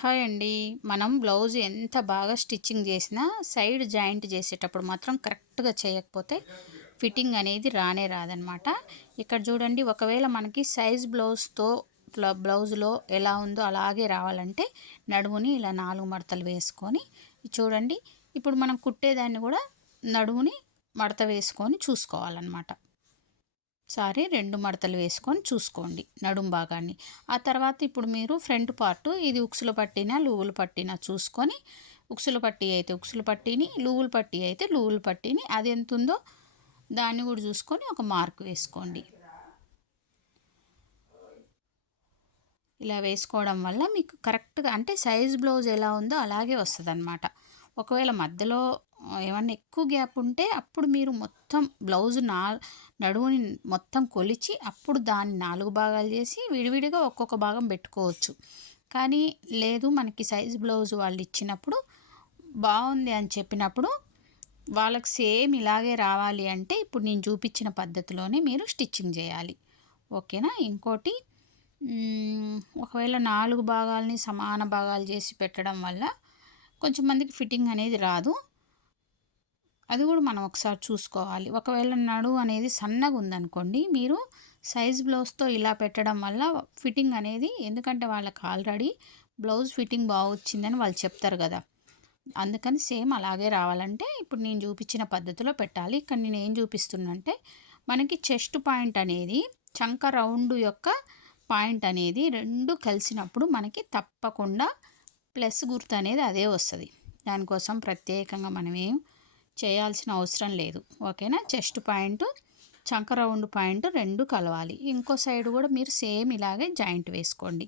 Hi అండి. మనం blouse ఎంత బాగా స్టిచ్చింగ్ చేసినా సైడ్ జాయింట్ చేసేటప్పుడు మాత్రం కరెక్ట్‌గా చేయకపోతే ఫిట్టింగ్ అనేది రానే రాదనమాట. ఇక్కడ చూడండి, ఒకవేళ మనకి సైజ్ బ్లౌజ్‌లో ఎలా ఉందో అలాగే రావాలంటే నడుముని ఇలా 4 మడతలు వేసుకొని చూడండి. ఇప్పుడు మనం కుట్టేదాన్ని కూడా నడుముని మడత వేసుకొని చూసుకోవాలన్నమాట. 2 మడతలు వేసుకొని చూసుకోండి నడుం భాగాన్ని. ఆ తర్వాత ఇప్పుడు మీరు ఫ్రంట్ పార్ట్ ఇది ఉక్సుల పట్టీనా లూవుల పట్టీనా చూసుకొని, ఉక్సుల పట్టీ అయితే ఉక్సుల పట్టీని, లూవుల పట్టీ అయితే లూవుల పట్టీని అది ఎంత ఉందో దాన్ని కూడా చూసుకొని ఒక మార్క్ వేసుకోండి. ఇలా వేసుకోవడం వల్ల మీకు కరెక్ట్గా అంటే సైజ్ బ్లౌజ్ ఎలా ఉందో అలాగే వస్తుందన్నమాట. ఒకవేళ మధ్యలో ఏమన్నా ఎక్కువ గ్యాప్ ఉంటే అప్పుడు మీరు మొత్తం బ్లౌజ్ నడువుని మొత్తం కొలిచి అప్పుడు దాన్ని 4 భాగాలు చేసి విడివిడిగా ఒక్కొక్క భాగం పెట్టుకోవచ్చు. కానీ లేదు, మనకి సైజ్ బ్లౌజ్ వాళ్ళు ఇచ్చినప్పుడు బాగుంది అని చెప్పినప్పుడు వాళ్ళకి సేమ్ ఇలాగే రావాలి అంటే ఇప్పుడు నేను చూపించిన పద్ధతిలోనే మీరు స్టిచ్చింగ్ చేయాలి. ఓకేనా. ఇంకోటి, ఒకవేళ 4 భాగాలని సమాన భాగాలు చేసి పెట్టడం వల్ల కొంచెం మందికి ఫిట్టింగ్ అనేది రాదు. అది కూడా మనం ఒకసారి చూసుకోవాలి. ఒకవేళ నడుము అనేది సన్నగా ఉందనుకోండి, మీరు సైజ్ బ్లౌజ్తో ఇలా పెట్టడం వల్ల ఫిట్టింగ్ అనేది, ఎందుకంటే వాళ్ళకి ఆల్రెడీ బ్లౌజ్ ఫిట్టింగ్ బాగా వచ్చిందని వాళ్ళు చెప్తారు కదా, అందుకని సేమ్ అలాగే రావాలంటే ఇప్పుడు నేను చూపించిన పద్ధతిలో పెట్టాలి. ఇక్కడ నేను ఏం చూపిస్తున్నంటే, మనకి చెస్ట్ పాయింట్ అనేది చంక రౌండ్ యొక్క పాయింట్ అనేది రెండు కలిసినప్పుడు మనకి తప్పకుండా ప్లస్ గుర్తు అనేది అదే వస్తుంది. దానికోసం ప్రత్యేకంగా మనం ఏం చేయాల్సిన అవసరం లేదు. ఓకేనా. చెస్ట్ పాయింట్ చంక రౌండ్ పాయింట్ రెండు కలవాలి. ఇంకో సైడ్ కూడా మీరు సేమ్ ఇలాగే జాయింట్ వేసుకోండి.